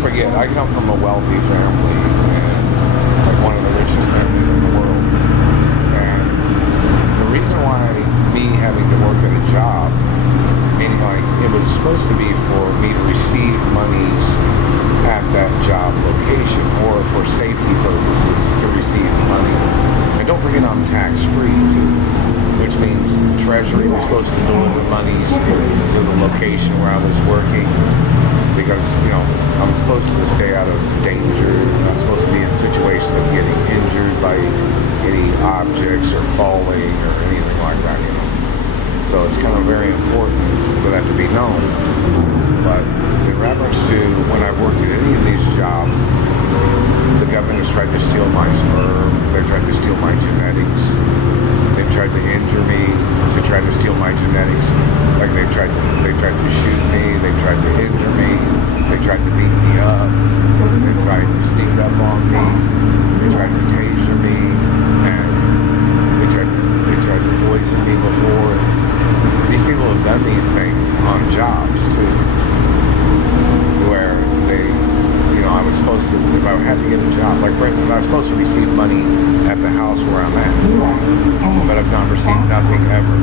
don't forget, I come from a wealthy family, and like one of the richest families in the world. And the reason why me having to work at a job, meaning like it was supposed to be for me to receive monies at that job location, or for safety purposes to receive money. And don't forget, I'm tax-free too, which means the Treasury was supposed to deliver monies to the location where I was working, because, you know, I'm supposed to stay out of danger. I'm not supposed to be in situations of getting injured by any objects or falling or anything like that, you know. So it's kind of very important for that to be known. But in reference to when I worked at any of these jobs, the government has tried to steal my sperm. They've tried to steal my genetics. They've tried to injure me to try to steal my genetics. Like they tried to shoot me. They tried to injure me. They tried to beat me up. They tried to sneak up on me. They tried to taser me, and they tried to poison me before. These people have done these things on jobs too, where they, you know, I was supposed to, if I had to get a job, like for instance, I was supposed to receive money at the house where I'm at, but I've not received nothing ever.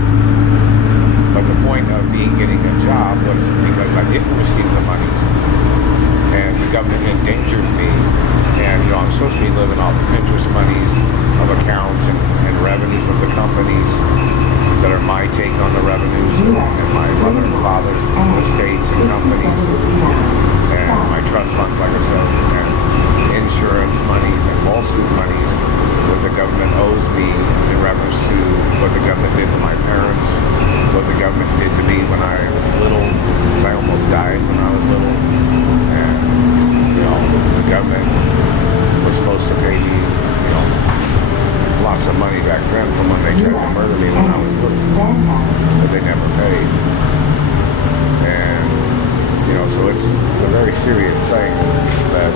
But the point of me getting a job was because I didn't receive the monies, and the government endangered me, and, you know, I'm supposed to be living off interest monies of accounts and revenues of the companies that are my take on the revenues, and my mother and father's estates and companies, and my trust funds, like I said, and insurance monies and lawsuit monies that the government owes me in reference to what the government did to my parents, what the government did to me when I was little, because I almost died when I was little. And, you know, the government was supposed to pay me, you know, lots of money back then from when they tried to murder me when I was little, but they never paid. And, you know, so it's a very serious thing that,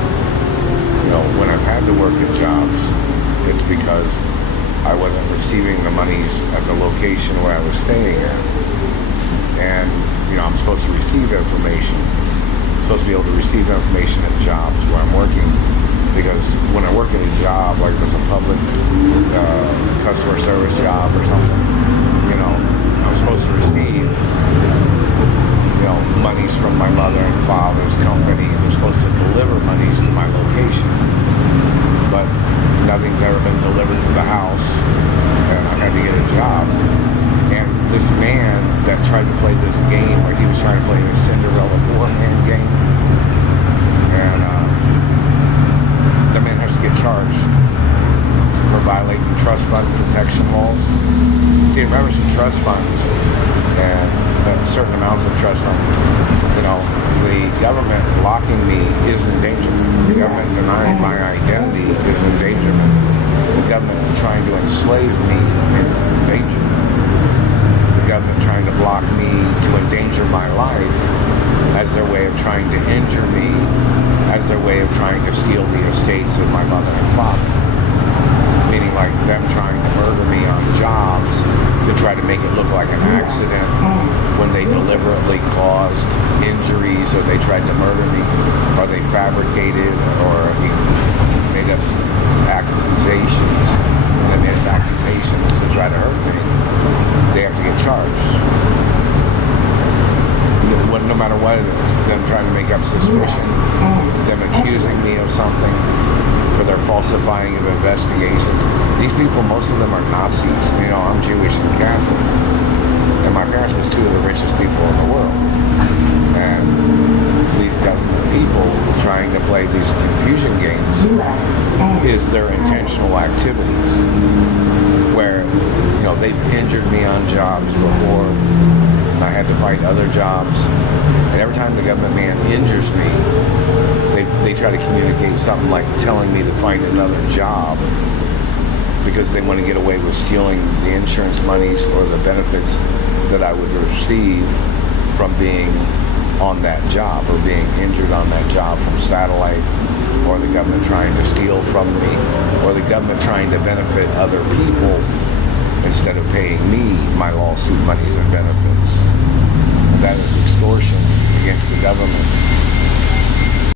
you know, when I've had to work at jobs, it's because I wasn't receiving the monies at the location where I was staying at. And, you know, I'm supposed to receive information, supposed to be able to receive information at jobs where I'm working. Because when I work at a job, like it's a public customer service job or something, you know, I'm supposed to receive, you know, monies from my mother and father's companies. They're supposed to deliver monies to my location. But nothing's ever been delivered to the house, and I had to get a job. And this man that tried to play this game, like he was trying to play the Cinderella Poor Man game, and the man has to get charged for violating trust fund protection laws. See, remember, some trust funds and certain amounts of trust funds, you know, the government locking me is endangerment. The government denying my identity is endangerment. The government trying to enslave me is endangerment. The government trying to block me to endanger my life as their way of trying to injure me, as their way of trying to steal the estates of my mother and father. Meaning like them trying to murder me on jobs to try to make it look like an accident when they deliberately caused injuries, or they tried to murder me, or they fabricated or made up accusations, and they made accusations to try to hurt me. They have to get charged. No matter what it is, them trying to make up suspicion, them accusing me of something for their falsifying of investigations. These people, most of them are Nazis. You know, I'm Jewish and Catholic, and my parents was two of the richest people in the world. And these government people trying to play these confusion games is their intentional activities, where, you know, they've injured me on jobs before. I had to fight other jobs, and every time the government man injures me, they try to communicate something like telling me to find another job, because they want to get away with stealing the insurance monies or the benefits that I would receive from being on that job, or being injured on that job from satellite, or the government trying to steal from me, or the government trying to benefit other people instead of paying me my lawsuit monies and benefits. That is extortion against the government.